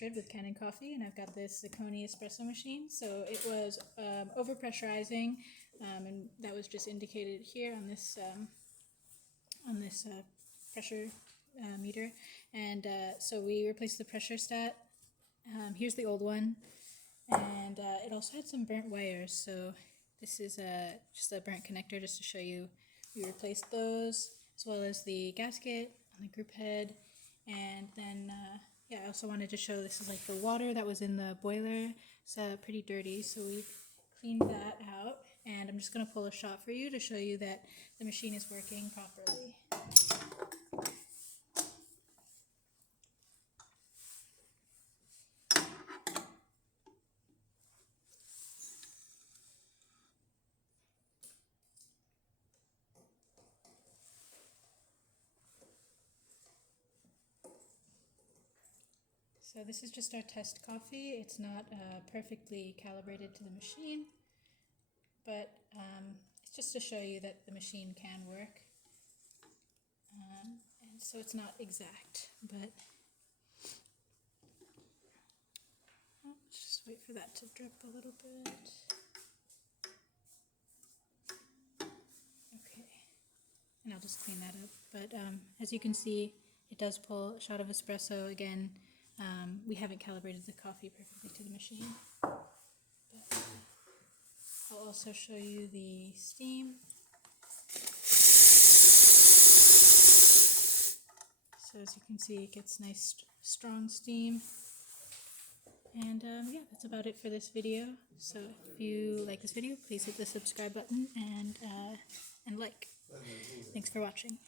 with Kanen Coffee, and I've got this Zacconi espresso machine. So it was overpressurizing, and that was just indicated here on this pressure meter. And so we replaced the pressure stat. Here's the old one, and it also had some burnt wires. So this is just a burnt connector, just to show you. We replaced those, as well as the gasket on the group head, and then yeah, I also wanted to show this is like the water that was in the boiler. It's pretty dirty, so we cleaned that out, and I'm just going to pull a shot for you to show you that the machine is working properly. So this is just our test coffee. It's not perfectly calibrated to the machine, but it's just to show you that the machine can work. And so it's not exact, but let's just wait for that to drip a little bit. Okay, and I'll just clean that up. But as you can see, it does pull a shot of espresso. Again, we haven't calibrated the coffee perfectly to the machine. But I'll also show you the steam. So as you can see, it gets nice strong steam. And yeah, that's about it for this video. So if you like this video, please hit the subscribe button and like. Thanks for watching.